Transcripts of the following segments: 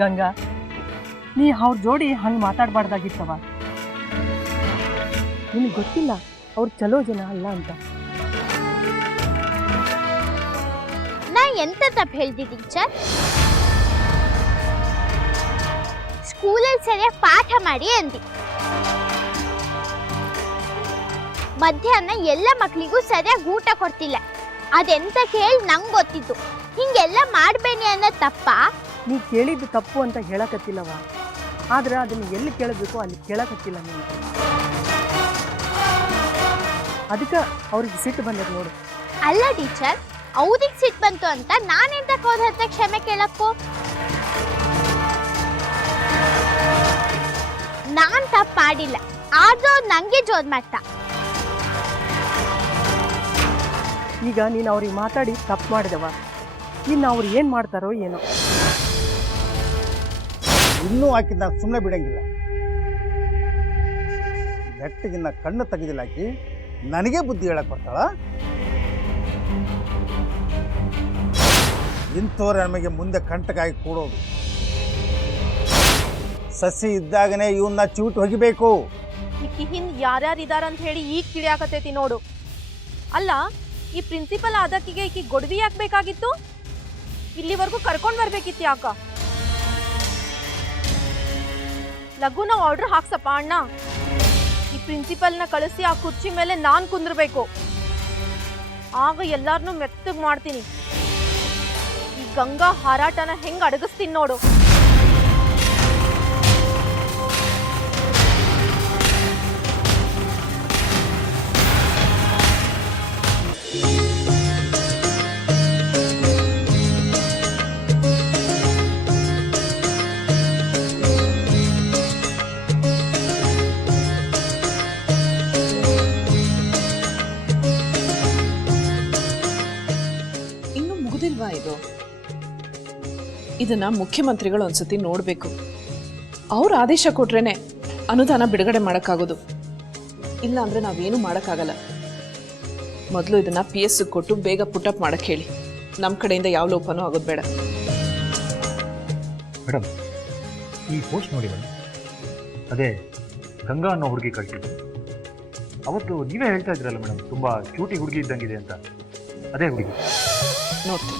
ಗಂಗಾ, ನೀ ಅವ್ರ ಜೋಡಿ ಹಂಗೆ ಮಾತಾಡಬಾರ್ದಾಗಿತ್ತವ. ನಿನಗೆ ಗೊತ್ತಿಲ್ಲ ಅವ್ರು ಚಲೋ ಜನ ಅಲ್ಲ ಅಂತ. ನಾ ಎಂತ ತಪ್ಪು ಹೇಳ್ದಿ ಟೀಚರ್? ಸ್ಕೂಲಲ್ಲಿ ಸರಿಯಾಗಿ ಪಾಠ ಮಾಡಿ ಅಂದಿ. ಮಧ್ಯಾಹ್ನ ಎಲ್ಲ ಮಕ್ಕಳಿಗೂ ಸರಿಯಾಗಿ ಊಟ ಕೊಡ್ತಿಲ್ಲ. ಅದೆಂತ ಕೇಳಿ ನಂಗೆ ಗೊತ್ತಿತ್ತು. ಹಿಂಗೆಲ್ಲ ಮಾಡಬೇಡಿ ಅನ್ನೋ ತಪ್ಪ? ನೀ ಕೇಳಿದ್ದು ತಪ್ಪು ಅಂತ ಹೇಳಕತ್ತಿಲ್ಲವ, ಆದ್ರೆ ಅದನ್ನು ಎಲ್ಲಿ ಕೇಳಬೇಕು ಅಲ್ಲಿ ಕೇಳಕತ್ತಿಲ್ಲ ನೀನು. ಅದಕ್ಕೆ ಅವ್ರಿಗೆ ಸಿಟ್ಟು ಬಂದದ್ದು ನೋಡು. ಅಲ್ಲ ಟೀಚರ್, ಅವ್ರಿಗೆ ಸಿಟ್ಟು ಬಂತು ಅಂತ ನಾನೆಂತ ಅವ್ರ ಹತ್ರ ಕ್ಷಮೆ ಕೇಳಕ್ಕೂ? ನಾನ್ ತಪ್ಪು ಮಾಡಿಲ್ಲ, ಆದ್ರೂ ನಂಗೆ ಜೋರ್ ಮಾಡ್ತಾ. ಈಗ ನೀನು ಅವ್ರಿಗೆ ಮಾತಾಡಿ ತಪ್ಪು ಮಾಡಿದವ, ಇನ್ನು ಅವ್ರು ಏನು ಮಾಡ್ತಾರೋ ಏನೋ. ಇನ್ನೂ ಹಾಕಿದ್ದ ಸುಮ್ಮನೆ ಬಿಡಂಗಿಲ್ಲ. ನೆಟ್ಟಿಗಿನ್ನ ಕಣ್ಣು ತೆಗೆದಿಲ್ಲ ಹಾಕಿ ನನಗೆ ಬುದ್ಧಿ ಹೇಳಕ್ ಬರ್ತಾಳ. ಇಂಥವ್ರು ನಮಗೆ ಮುಂದೆ ಕಂಟಕಾಗಿ ಕೂಡೋದು. ಸಸಿ ಇದ್ದಾಗನೇ ಇವನ್ನ ಚೂಟ್ ಹೊಗಿಬೇಕು. ಈಕಿ ಹಿಂದ್ ಯಾರ್ಯಾರು ಇದಾರಂತ ಹೇಳಿ ಈಗ ತಿಳಿಯಾಕತೈತಿ ನೋಡು. ಅಲ್ಲ, ಈ ಪ್ರಿನ್ಸಿಪಲ್ ಆದಕ್ಕಿಗೆ ಈಕಿ ಗೊಡವಿ ಯಾಕೆ ಬೇಕಾಗಿತ್ತು? ಇಲ್ಲಿವರೆಗೂ ಕರ್ಕೊಂಡ್ ಬರ್ಬೇಕಿತ್ತು ಯಾಕ? ಲಘುನ ಆರ್ಡರ್ ಹಾಕ್ಸಪ್ಪ ಅಣ್ಣ. ಈ ಪ್ರಿನ್ಸಿಪಲ್ನ ಕಳಿಸಿ ಆ ಕುರ್ಚಿ ಮೇಲೆ ನಾನ್ ಕುಂದ್ರಬೇಕು. ಆಗ ಎಲ್ಲಾರನ್ನೂ ಮೆತ್ತಗ್ ಮಾಡ್ತೀನಿ. ಈ ಗಂಗಾ ಹಾರಾಟನ ಹೆಂಗ್ ಅಡಗಿಸ್ತೀನಿ ನೋಡು. ಇದನ್ನ ಮುಖ್ಯಮಂತ್ರಿಗಳು ಒಂದ್ಸತಿ ನೋಡಬೇಕು. ಅವ್ರ ಆದೇಶ ಕೊಟ್ರೇನೆ ಅನುದಾನ ಬಿಡುಗಡೆ ಮಾಡೋಕ್ಕಾಗೋದು. ಇಲ್ಲ ಅಂದ್ರೆ ನಾವೇನು ಮಾಡೋಕ್ಕಾಗಲ್ಲ. ಮೊದಲು ಇದನ್ನ PS ಕೊಟ್ಟು ಬೇಗ ಪುಟಪ್ ಮಾಡಕ್ಕೆ ಹೇಳಿ. ನಮ್ಮ ಕಡೆಯಿಂದ ಯಾವ ಲೋಪನೂ ಆಗೋದು ಬೇಡ. ಮೇಡಮ್, ಈ ಪೋಸ್ಟ್ ನೋಡಿ ಮೇಡಮ್, ಅದೇ ಗಂಗಾ ಅನ್ನೋ ಹುಡುಗಿ ಕಳಿಸಿದ್ದು. ಅವತ್ತು ನೀವೇ ಹೇಳ್ತಾ ಇದ್ರಲ್ಲ ಮೇಡಮ್, ತುಂಬ ಕ್ಯೂಟಿ ಹುಡುಗಿ ಇದ್ದಂಗಿದೆ ಅಂತ. ಅದೇ ಹುಡುಗಿ ನೋಡ್ತೀನಿ.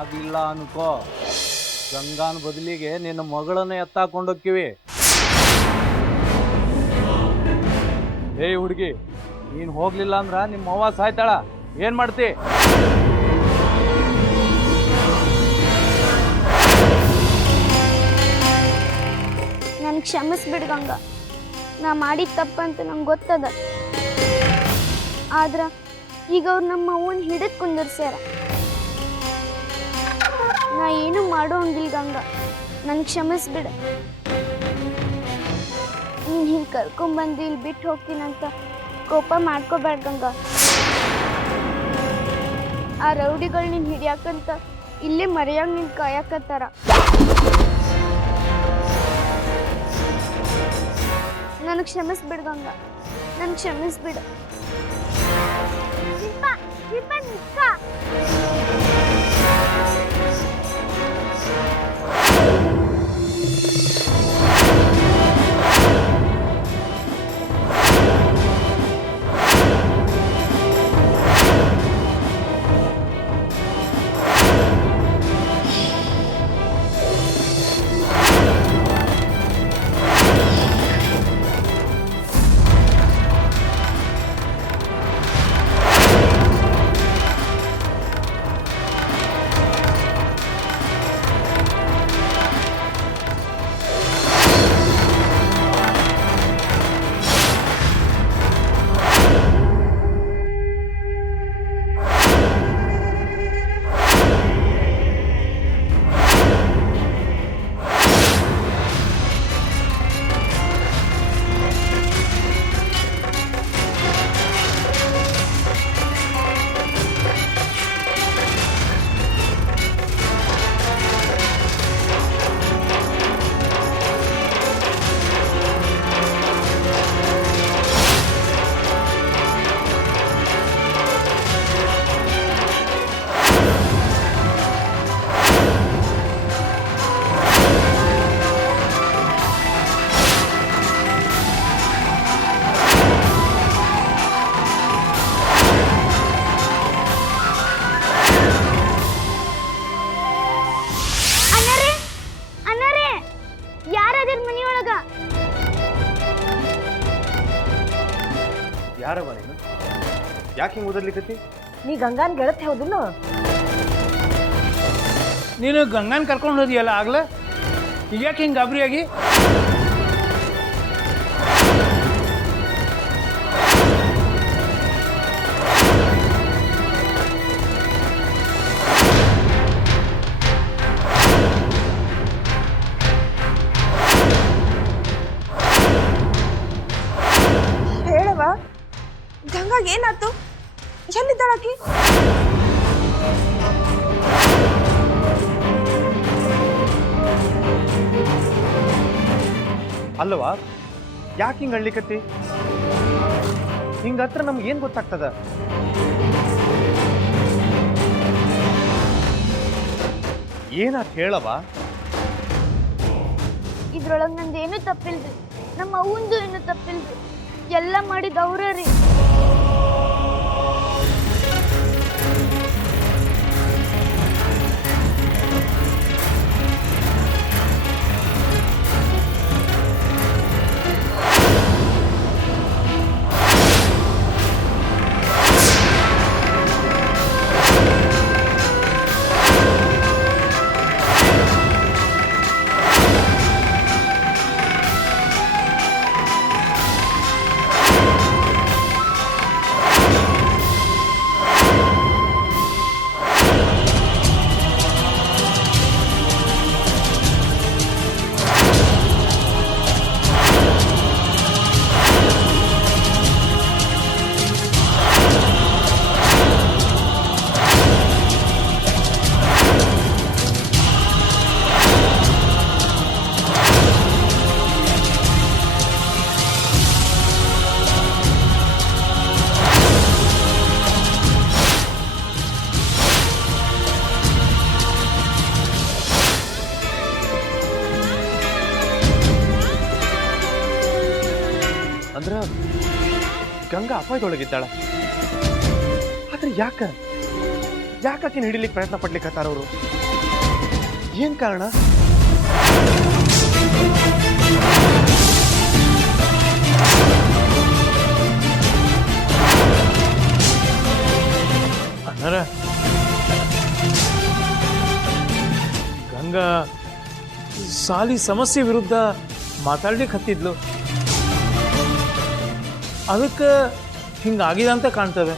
ಆಗಿಲ್ಲ ಅನ್ಕೋ, ಗಂಗಾನ ಬದಲಿಗೆ ನಿನ್ನ ಮಗಳನ್ನ ಎತ್ತಾಕೊಂಡೋಕ್ಕಿವಿ. ಏಯ್ ಹುಡುಗಿ, ನೀನು ಹೋಗ್ಲಿಲ್ಲ ಅಂದ್ರ ನಿಮ್ಮ ಅವ್ವ ಸಾಯ್ತಾಳ. ಏನ್ ಮಾಡ್ತಿ? ನನ್ಗೆ ಕ್ಷಮಿಸ್ಬಿಡ್ ಗಂಗಾ. ನಾ ಮಾಡಿದ ತಪ್ಪಂತ ನಂಗೆ ಗೊತ್ತದ. ಆದ್ರ ಈಗ ಅವ್ರು ನಮ್ಮ ಅವ್ವನ ಹಿಡಿದು ಕುಂದಿರ್ಸ್ಯಾರ. ನಾ ಏನು ಮಾಡೋ ಹಂಗಿಲ್ಲ ಗಂಗಾ, ನನ್ಗೆ ಕ್ಷಮಿಸ್ಬಿಡ. ನೀನು ಹಿಂಗೆ ಕರ್ಕೊಂಬಂದು ಇಲ್ಲಿ ಬಿಟ್ಟು ಹೋಗ್ತೀನಂತ ಕೋಪ ಮಾಡ್ಕೋಬೇಡ ಗಂಗಾ. ಆ ರೌಡಿಗಳು ನೀನು ಹಿಡಿಯಾಕಂತ ಇಲ್ಲೇ ಮರೆಯಾಗ ನಿನ್ ಕಾಯಕತ್ತಾರ. ನನಗೆ ಕ್ಷಮಿಸ್ಬಿಡ ಗಂಗಾ, ನನ್ಗೆ ಕ್ಷಮಿಸ್ಬಿಡ. ಯಾರವ ನೀನು? ಯಾಕೆ ಹಿಂಗೆ ಓದಲಿಕತ್ತಿ? ನೀ ಗಂಗಾನ್ ಗೆಳತಿ ಹೌದಿಲ್ಲ? ನೀನು ಗಂಗಾನ್ ಕರ್ಕೊಂಡು ಹೋದಿಯಲ್ಲ ಆಗ್ಲ, ಈಗ ಯಾಕೆ ಹಿಂಗೆ ಗಾಬರಿಯಾಗಿ? ಹೇಳವ, ಗಂಗಾಗ ಏನಾಯ್ತು? ಎಲ್ಲಿದ್ದಾಳಾಕಿ? ಅಲ್ಲವಾ, ಯಾಕೆ ಹಿಂಗೆ ಅಳ್ಲಿಕತ್ತಿ? ಹಿಂಗ ಹತ್ರ ನಮ್ಗೆ ಏನು ಗೊತ್ತಾಗ್ತದ? ಏನಾತ್ ಹೇಳವ? ಇದ್ರೊಳಗೆ ನಂದೇನು ತಪ್ಪಿಲ್ರಿ, ನಮ್ಮ ಅವಂದು ಏನು ತಪ್ಪಿಲ್ರಿ, ಎಲ್ಲ ಮಾಡಿದ ಅವ್ರ ರೀ. ಅಂದ್ರ ಗಂಗಾ ಅಪಾಯದೊಳಗಿದ್ದಾಳ. ಆದ್ರೆ ಯಾಕಾಕಿನ ಹಿಡಿಲಿಕ್ಕೆ ಪ್ರಯತ್ನ ಪಡ್ಲಿಕ್ಕತ್ತಾರ ಅವರು? ಏನ್ ಕಾರಣ? ಅಣ್ಣಾರ, ಗಂಗಾ ಸಾಲಿ ಸಮಸ್ಯೆ ವಿರುದ್ಧ ಮಾತಾಡ್ಲಿಕ್ಕೆ ಹತ್ತಿದ್ಲು, ಅದಕ್ಕೆ ಹಿಂಗಾಗಿದೆ ಅಂತ ಕಾಣ್ತದೆ.